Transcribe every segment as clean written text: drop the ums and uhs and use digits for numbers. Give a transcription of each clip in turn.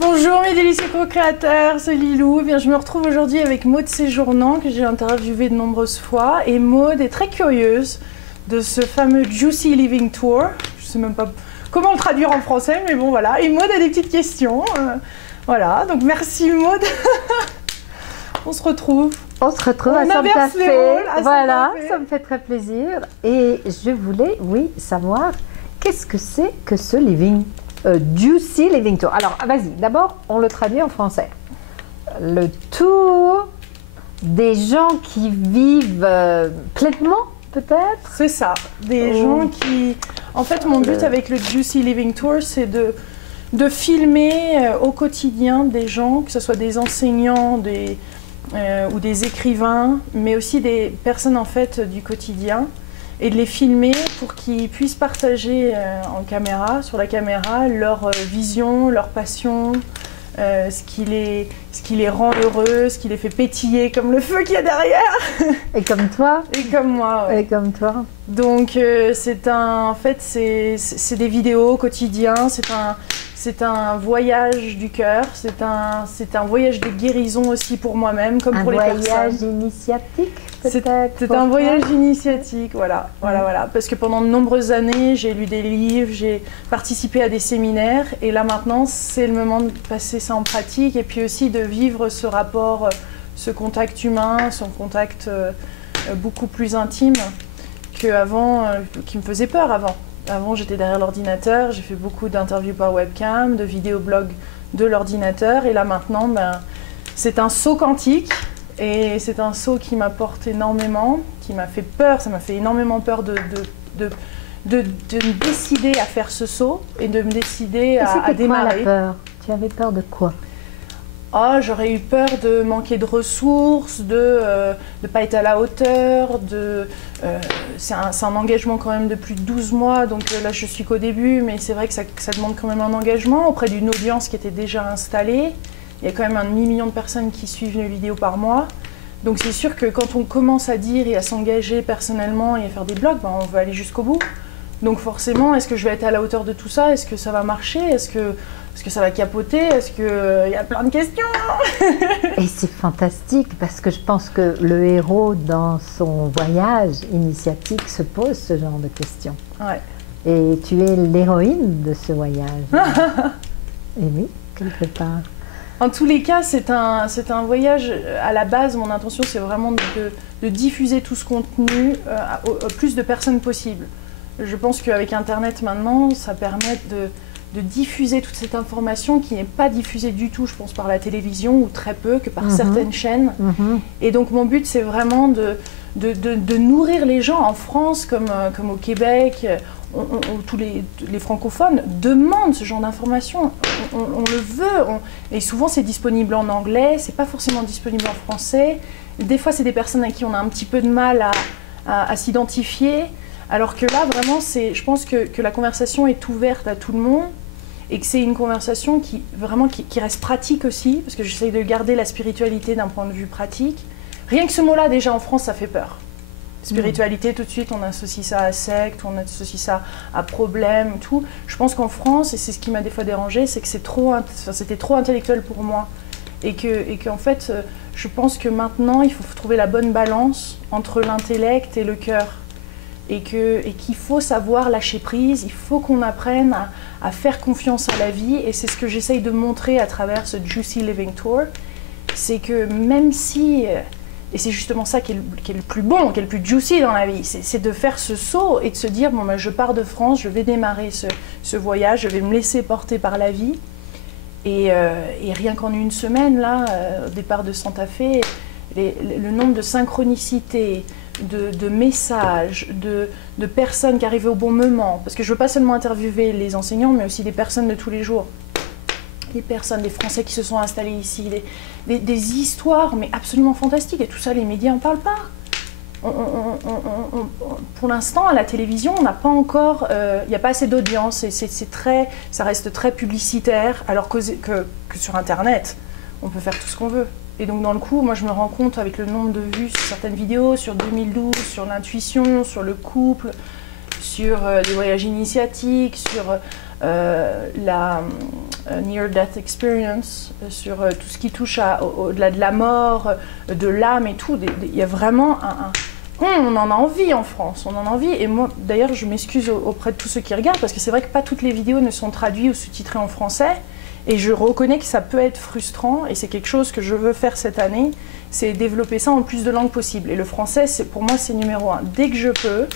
Bonjour mes délicieux co-créateurs, c'est Lilou. Bien, je me retrouve aujourd'hui avec Maud Séjournant que j'ai interviewé de nombreuses fois et Maud est très curieuse de ce fameux Juicy Living Tour. Je sais même pas comment le traduire en français, mais bon voilà. Et Maud a des petites questions. Voilà, donc merci Maud. On se retrouve. On se retrouve à Santa Fe. Voilà, ça me fait très plaisir. Et je voulais, oui, savoir qu'est-ce que c'est que ce Juicy Living Tour. Alors, vas-y, d'abord, on le traduit en français. Le tour des gens qui vivent pleinement, peut-être? C'est ça, des gens qui... En fait, mon but avec le Juicy Living Tour, c'est de filmer au quotidien des gens, que ce soit des enseignants, ou des écrivains, mais aussi des personnes en fait du quotidien, et de les filmer pour qu'ils puissent partager sur la caméra, leur vision, leur passion, ce qui les rend heureux, ce qui les fait pétiller comme le feu qu'il y a derrière. Et comme toi. Et comme moi. Ouais. Et comme toi. Donc en fait c'est des vidéos quotidiens, c'est un voyage du cœur, c'est un voyage de guérison aussi pour moi-même, comme pour les personnes. Un voyage initiatique, peut-être? C'est un voyage initiatique, voilà. Parce que pendant de nombreuses années, j'ai lu des livres, j'ai participé à des séminaires, et là maintenant, c'est le moment de passer ça en pratique, et puis aussi de vivre ce rapport, ce contact humain, ce contact beaucoup plus intime qu'avant, qui me faisait peur avant. Avant, j'étais derrière l'ordinateur, j'ai fait beaucoup d'interviews par webcam, de vidéoblogs de l'ordinateur. Et là, maintenant, c'est un saut quantique. Et c'est un saut qui m'apporte énormément, qui m'a fait peur. Ça m'a fait énormément peur de me décider à faire ce saut et de me décider à démarrer. Quoi, la peur? Tu avais peur de quoi? Oh, j'aurais eu peur de manquer de ressources, de ne pas être à la hauteur, c'est un engagement quand même de plus de 12 mois, donc là je suis qu'au début, mais c'est vrai que ça demande quand même un engagement auprès d'une audience qui était déjà installée. Il y a quand même 1 demi-million de personnes qui suivent mes vidéos par mois. Donc c'est sûr que quand on commence à dire et à s'engager personnellement et à faire des blogs, on veut aller jusqu'au bout. Donc forcément, est-ce que je vais être à la hauteur de tout ça? Est-ce que ça va marcher? Est-ce que ça va capoter? Est-ce qu'il y a plein de questions? Et c'est fantastique parce que je pense que le héros dans son voyage initiatique se pose ce genre de questions. Ouais. Et tu es l'héroïne de ce voyage. Et oui, quelque part. En tous les cas, c'est un voyage. À la base, mon intention, c'est vraiment de diffuser tout ce contenu au plus de personnes possible. Je pense qu'avec Internet maintenant, ça permet de diffuser toute cette information qui n'est pas diffusée du tout, je pense, par la télévision, ou très peu, que par certaines chaînes. Et donc mon but, c'est vraiment de nourrir les gens en France, comme au Québec, tous les francophones demandent ce genre d'informations. On le veut, et souvent c'est disponible en anglais, c'est pas forcément disponible en français. Des fois, c'est des personnes à qui on a un petit peu de mal à s'identifier. Alors que là, vraiment, je pense que la conversation est ouverte à tout le monde et que c'est une conversation qui reste pratique aussi, parce que j'essaye de garder la spiritualité d'un point de vue pratique. Rien que ce mot-là, déjà en France, ça fait peur. Spiritualité, tout de suite, on associe ça à secte, on associe ça à problème, tout. Je pense qu'en France, et c'est ce qui m'a des fois dérangé, c'est que c'était trop intellectuel pour moi. Et qu'en fait, je pense que maintenant, il faut trouver la bonne balance entre l'intellect et le cœur. Et qu'il faut savoir lâcher prise, il faut qu'on apprenne à faire confiance à la vie. Et c'est ce que j'essaye de montrer à travers ce Juicy Living Tour. C'est que même si, et c'est justement ça qui est le plus bon, qui est le plus juicy dans la vie, c'est de faire ce saut et de se dire, bon, je pars de France, je vais démarrer ce voyage, je vais me laisser porter par la vie. Et rien qu'en une semaine, là, au départ de Santa Fe, le nombre de synchronicités, de messages, de personnes qui arrivaient au bon moment. Parce que je ne veux pas seulement interviewer les enseignants, mais aussi des personnes de tous les jours. Les personnes, des Français qui se sont installés ici, des histoires, mais absolument fantastiques. Et tout ça, les médias n'en parlent pas. Pour l'instant, à la télévision, on n'a pas encore... Il n'y a pas assez d'audience. Ça reste très publicitaire, alors que sur Internet, on peut faire tout ce qu'on veut. Et donc dans le coup, moi je me rends compte avec le nombre de vues sur certaines vidéos, sur 2012, sur l'intuition, sur le couple, sur des voyages initiatiques, sur la near-death experience, sur tout ce qui touche au-delà de la mort, de l'âme et tout. Il y a vraiment on en a envie en France, on en a envie. Et moi, d'ailleurs, je m'excuse auprès de tous ceux qui regardent, parce que c'est vrai que pas toutes les vidéos ne sont traduites ou sous-titrées en français. Et je reconnais que ça peut être frustrant, et c'est quelque chose que je veux faire cette année, c'est développer ça en le plus de langues possible. Et le français, pour moi, c'est numéro 1. Dès que je peux,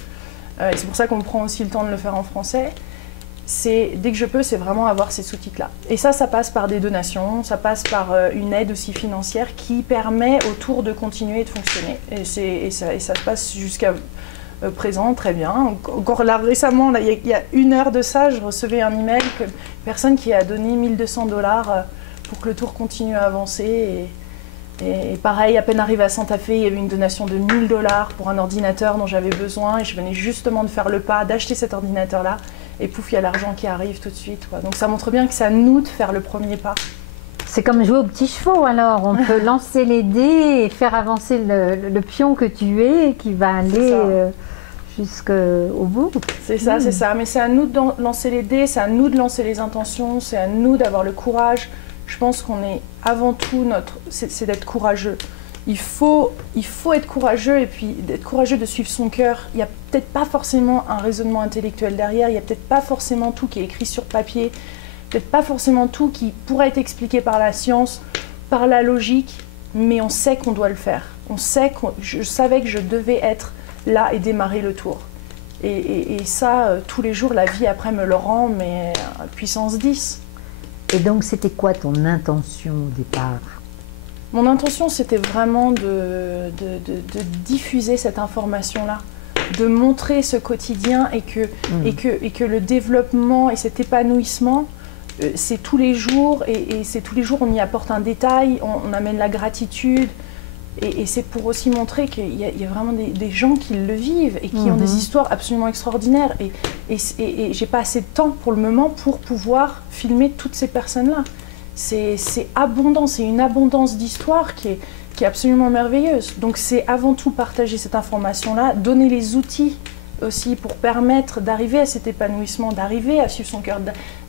et c'est pour ça qu'on prend aussi le temps de le faire en français, dès que je peux, c'est vraiment avoir ces sous-titres-là. Et ça passe par des donations, ça passe par une aide aussi financière qui permet au tour de continuer de fonctionner. Et ça se passe jusqu'à présent, très bien. Encore là, récemment, là, il y a 1 heure de ça, je recevais un email d'une personne qui a donné $1200 pour que le tour continue à avancer. Et pareil, à peine arrivé à Santa Fe, il y avait une donation de $1000 pour un ordinateur dont j'avais besoin. Et je venais justement de faire le pas, d'acheter cet ordinateur-là. Et pouf, il y a l'argent qui arrive tout de suite, quoi. Donc ça montre bien que c'est à nous de faire le premier pas. C'est comme jouer aux petits chevaux, alors. On peut lancer les dés et faire avancer le pion que tu es, qui va aller jusqu'au bout. C'est ça, c'est ça. Mais c'est à nous de lancer les dés, c'est à nous de lancer les intentions, c'est à nous d'avoir le courage. Je pense qu'on est avant tout c'est d'être courageux. Il faut être courageux, et puis d'être courageux de suivre son cœur. Il n'y a peut-être pas forcément un raisonnement intellectuel derrière, il n'y a peut-être pas forcément tout qui est écrit sur papier, peut-être pas forcément tout qui pourrait être expliqué par la science, par la logique, mais on sait qu'on doit le faire. Je savais que je devais être là et démarrer le tour. Et ça, tous les jours, la vie après me le rend, mais puissance 10. Et donc, c'était quoi ton intention au départ ? Mon intention, c'était vraiment de diffuser cette information-là, de montrer ce quotidien et que le développement et cet épanouissement, c'est tous les jours, et c'est tous les jours on y apporte un détail, on amène la gratitude, et c'est pour aussi montrer qu'il y a vraiment des gens qui le vivent et qui ont des histoires absolument extraordinaires. Et j'ai pas assez de temps pour le moment pour pouvoir filmer toutes ces personnes-là. C'est abondant, c'est une abondance d'histoires qui est absolument merveilleuse. Donc c'est avant tout partager cette information-là, donner les outils aussi pour permettre d'arriver à cet épanouissement, d'arriver à suivre son cœur,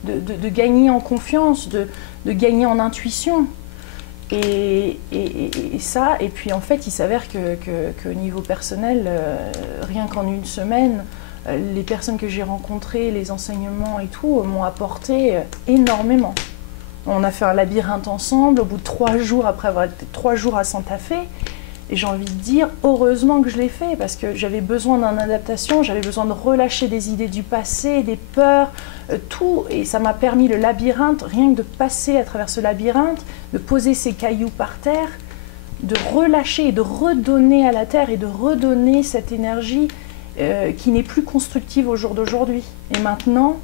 de gagner en confiance, de gagner en intuition. Et ça, et puis en fait il s'avère que niveau personnel, rien qu'en 1 semaine, les personnes que j'ai rencontrées, les enseignements et tout m'ont apporté énormément. On a fait un labyrinthe ensemble au bout de 3 jours, après avoir été 3 jours à Santa Fe. Et j'ai envie de dire, heureusement que je l'ai fait, parce que j'avais besoin d'une adaptation, j'avais besoin de relâcher des idées du passé, des peurs, tout. Et ça m'a permis, le labyrinthe, rien que de passer à travers ce labyrinthe, de poser ces cailloux par terre, de relâcher et de redonner à la terre et de redonner cette énergie qui n'est plus constructive au jour d'aujourd'hui. Et maintenant,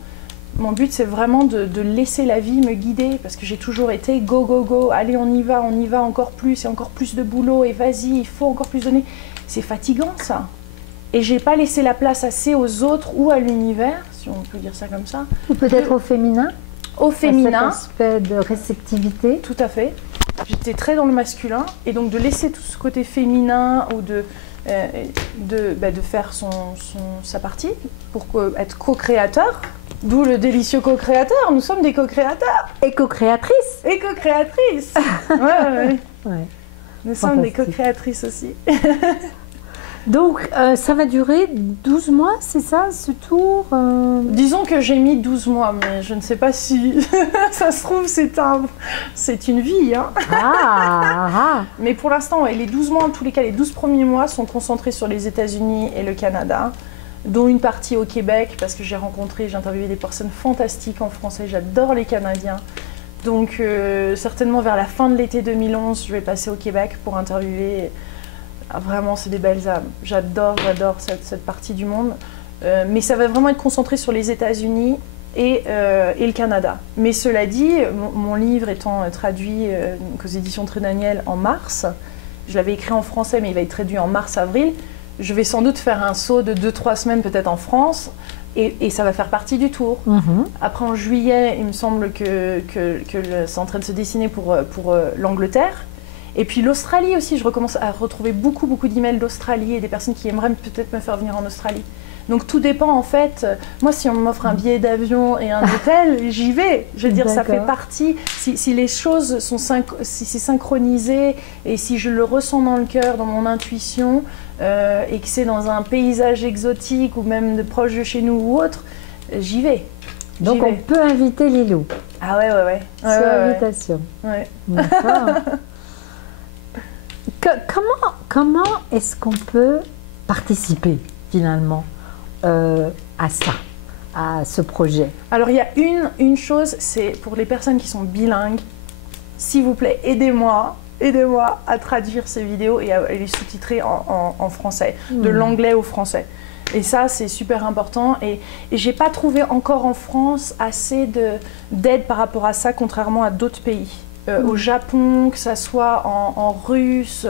mon but, c'est vraiment de laisser la vie me guider, parce que j'ai toujours été go, go, go, allez, on y va encore plus, et encore plus de boulot, et vas-y, il faut encore plus donner. C'est fatigant, ça. Et j'ai pas laissé la place assez aux autres ou à l'univers, si on peut dire ça comme ça. Ou peut-être au féminin. Au féminin. Cet aspect de réceptivité. Tout à fait. J'étais très dans le masculin, et donc de laisser tout ce côté féminin, ou de faire sa partie, pour être co-créateur. D'où le délicieux co-créateur, nous sommes des co-créateurs. Et co-créatrices. Et co-créatrices. Ouais. Nous sommes des co-créatrices aussi. Donc, ça va durer 12 mois, c'est ça, ce tour Disons que j'ai mis 12 mois, mais je ne sais pas si ça se trouve, c'est une vie. Hein. Mais pour l'instant, ouais, les 12 mois, en tous les cas, les 12 premiers mois sont concentrés sur les États-Unis et le Canada, dont une partie au Québec, parce que j'ai interviewé des personnes fantastiques en français, j'adore les Canadiens. Donc certainement vers la fin de l'été 2011, je vais passer au Québec pour interviewer. Vraiment, c'est des belles âmes. J'adore cette partie du monde. Mais ça va vraiment être concentré sur les États-Unis et le Canada. Mais cela dit, mon livre étant traduit aux éditions Trédaniel en mars, je l'avais écrit en français, mais il va être traduit en mars-avril. Je vais sans doute faire un saut de 2-3 semaines peut-être en France, et ça va faire partie du tour. Après, en juillet, il me semble que c'est en train de se dessiner pour l'Angleterre. Et puis l'Australie aussi, je recommence à retrouver beaucoup d'emails d'Australie et des personnes qui aimeraient peut-être me faire venir en Australie. Donc tout dépend en fait. Moi, si on m'offre un billet d'avion et un hôtel, j'y vais. Je veux dire, ça fait partie. Si les choses sont si c'est synchronisé et si je le ressens dans le cœur, dans mon intuition, et que c'est dans un paysage exotique ou même de proche de chez nous ou autre, j'y vais. Donc on peut inviter Lilou. Ah ouais. Sur invitation. Ouais. Comment est-ce qu'on peut participer finalement à ça, à ce projet? Alors il y a une chose, c'est pour les personnes qui sont bilingues, s'il vous plaît, aidez-moi à traduire ces vidéos et à les sous-titrer en français, de l'anglais au français. Et ça, c'est super important. Et j'ai pas trouvé encore en France assez d'aide par rapport à ça, contrairement à d'autres pays. Au Japon, que ça soit en russe,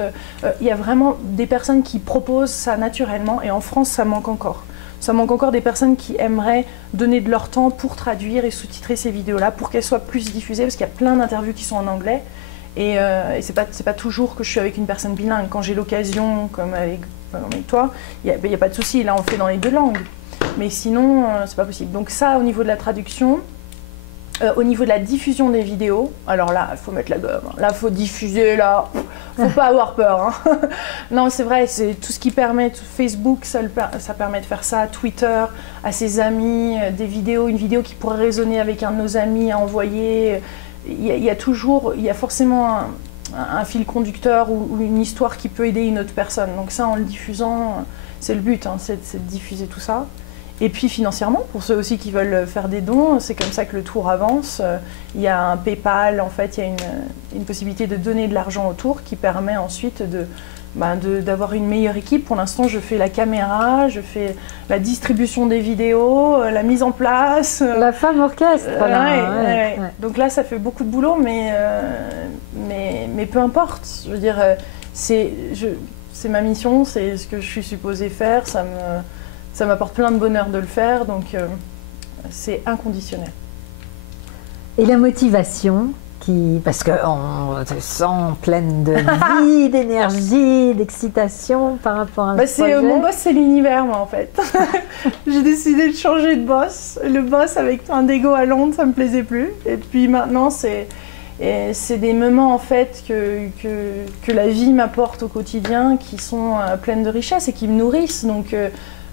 il y a vraiment des personnes qui proposent ça naturellement. Et en France, ça manque encore. Ça manque encore des personnes qui aimeraient donner de leur temps pour traduire et sous-titrer ces vidéos-là, pour qu'elles soient plus diffusées, parce qu'il y a plein d'interviews qui sont en anglais. Et c'est pas toujours que je suis avec une personne bilingue. Quand j'ai l'occasion, comme avec toi, il n'y a pas de souci. Là, on fait dans les deux langues. Mais sinon, c'est pas possible. Donc ça, au niveau de la traduction, au niveau de la diffusion des vidéos, alors là, il faut mettre la gomme. Là, il faut diffuser, là. Faut pas avoir peur. Hein. Non, c'est vrai, c'est tout ce qui permet. Facebook, ça permet de faire ça. Twitter, à ses amis, des vidéos, une vidéo qui pourrait résonner avec un de nos amis à envoyer. Il y a forcément un fil conducteur ou une histoire qui peut aider une autre personne. Donc ça, en le diffusant, c'est le but, hein, c'est de diffuser tout ça. Et puis financièrement, pour ceux aussi qui veulent faire des dons, c'est comme ça que le tour avance. Il y a un PayPal, en fait, il y a une possibilité de donner de l'argent au tour qui permet ensuite d'avoir une meilleure équipe. Pour l'instant, je fais la caméra, je fais la distribution des vidéos, la mise en place. La femme orchestre. Ouais. Donc là, ça fait beaucoup de boulot, mais peu importe. Je veux dire, c'est ma mission, c'est ce que je suis supposée faire. Ça m'apporte plein de bonheur de le faire, donc c'est inconditionnel. Et la motivation parce qu'on te sent pleine de vie, d'énergie, d'excitation par rapport à ce projet. Mon boss, c'est l'univers, moi, en fait. J'ai décidé de changer de boss. Le boss avec un Dego à Londres, ça me plaisait plus. Et puis maintenant, c'est des moments, en fait, que la vie m'apporte au quotidien qui sont pleines de richesse et qui me nourrissent. Donc,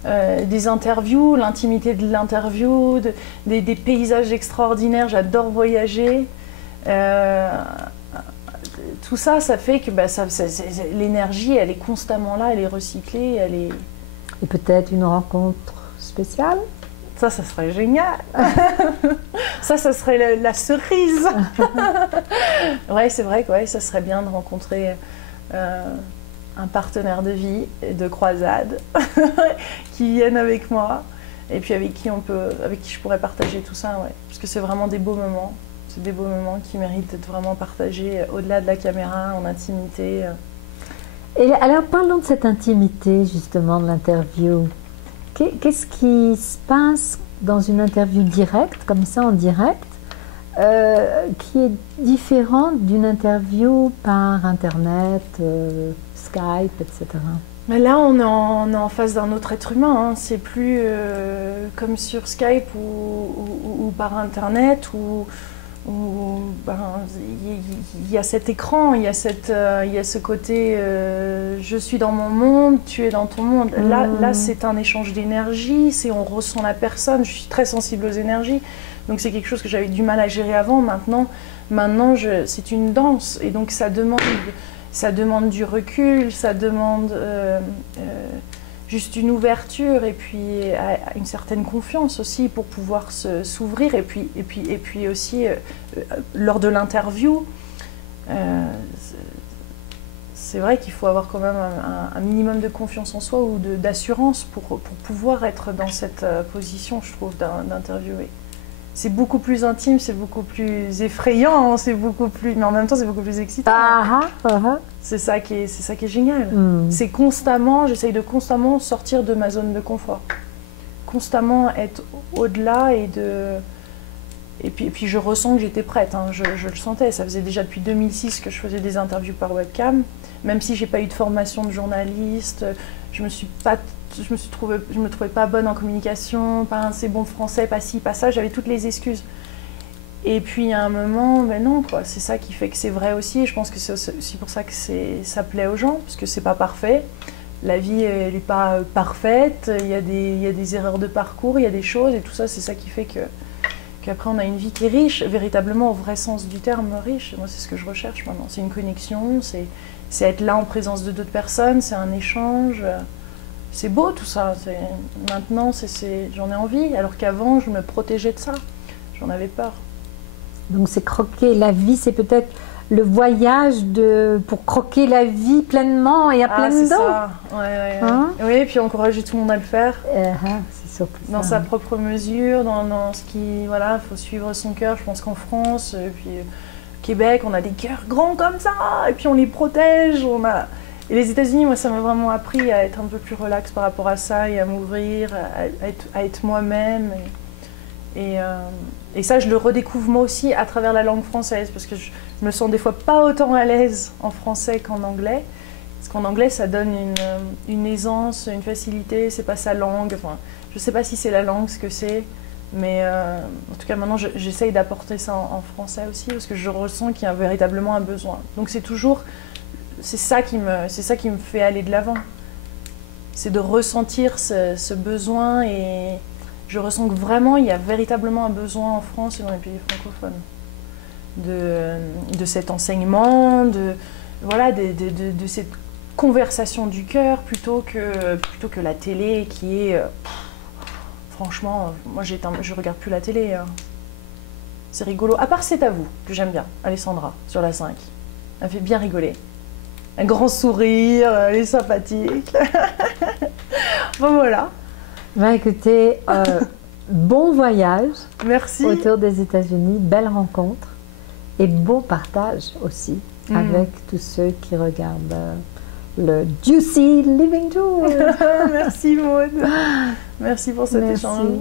des interviews, l'intimité de l'interview, des paysages extraordinaires, j'adore voyager. Tout ça, ça fait que l'énergie, elle est constamment là, elle est recyclée, Et peut-être une rencontre spéciale? Ça serait génial. ça serait la cerise. Ouais, c'est vrai que ça serait bien de rencontrer un partenaire de vie et de croisade qui vienne avec moi et puis avec qui je pourrais partager tout ça, ouais. Parce que c'est vraiment des beaux moments. C'est des beaux moments qui méritent d'être vraiment partagés au-delà de la caméra, en intimité. Et alors, parlons de cette intimité, justement, de l'interview. Qu'est-ce qui se passe dans une interview directe, comme ça, en direct, qui est différente d'une interview par Internet, Skype, etc. Mais là, on est en face d'un autre être humain. Hein. C'est plus comme sur Skype ou par Internet où il y a cet écran, il y a ce côté je suis dans mon monde, tu es dans ton monde. Là c'est un échange d'énergie, on ressent la personne. Je suis très sensible aux énergies, donc c'est quelque chose que j'avais du mal à gérer avant. Maintenant c'est une danse, et donc ça demande du recul, ça demande juste une ouverture et puis une certaine confiance aussi pour pouvoir s'ouvrir, et puis aussi lors de l'interview, c'est vrai qu'il faut avoir quand même un minimum de confiance en soi ou d'assurance pour pouvoir être dans cette position, je trouve, d'interviewer. C'est beaucoup plus intime, c'est beaucoup plus effrayant, mais en même temps c'est beaucoup plus excitant. C'est ça qui est génial. C'est j'essaye de constamment sortir de ma zone de confort. Constamment être au-delà et Et puis je ressens que j'étais prête, hein. Je le sentais. Ça faisait déjà depuis 2006 que je faisais des interviews par webcam. Même si j'ai pas eu de formation de journaliste, je me trouvais pas bonne en communication, pas assez bon français, pas ci, pas ça. J'avais toutes les excuses. Et puis à un moment, ben non, quoi. C'est ça qui fait que c'est vrai aussi. Et je pense que c'est aussi pour ça que ça plaît aux gens, parce que c'est pas parfait. La vie, elle n'est pas parfaite. Il y a des erreurs de parcours, il y a des choses, et tout ça, c'est ça qui fait qu'après on a une vie qui est riche, véritablement au vrai sens du terme riche. Moi, c'est ce que je recherche maintenant. C'est une connexion, c'est être là en présence de d'autres personnes, c'est un échange. C'est beau tout ça. Maintenant, j'en ai envie, alors qu'avant, je me protégeais de ça. J'en avais peur. Donc c'est croquer la vie, c'est peut-être le voyage pour croquer la vie pleinement et à pleines dents. Ça. Ouais. Hein? Oui, et puis encourager tout le monde à le faire. C'est surtout dans sa propre mesure, dans ce qui... Voilà, il faut suivre son cœur. Je pense qu'en France, et puis Québec, on a des cœurs grands comme ça, et puis on les protège. Et les États-Unis, moi, ça m'a vraiment appris à être un peu plus relax par rapport à ça et à m'ouvrir, à être moi-même. Et ça, je le redécouvre moi aussi à travers la langue française, parce que je me sens des fois pas autant à l'aise en français qu'en anglais. Parce qu'en anglais, ça donne une aisance, une facilité, c'est pas sa langue. Enfin, je sais pas si c'est la langue, ce que c'est, mais en tout cas, maintenant, j'essaye d'apporter ça en français aussi, parce que je ressens qu'il y a véritablement un besoin. Donc c'est ça qui me fait aller de l'avant. C'est de ressentir ce besoin, et je ressens que vraiment il y a véritablement un besoin en France et dans les pays francophones de cet enseignement, de cette conversation du cœur plutôt que la télé qui est... franchement, moi je regarde plus la télé. Hein. C'est rigolo. À part C'est à vous, que j'aime bien, Alessandra, sur la 5. Elle fait bien rigoler. Un grand sourire, elle est sympathique. Bon, voilà. Ben, écoutez, bon voyage. Merci. Autour des États-Unis, belle rencontre et bon partage aussi avec tous ceux qui regardent le Juicy Living Tour. Merci Maud. Merci pour cet échange.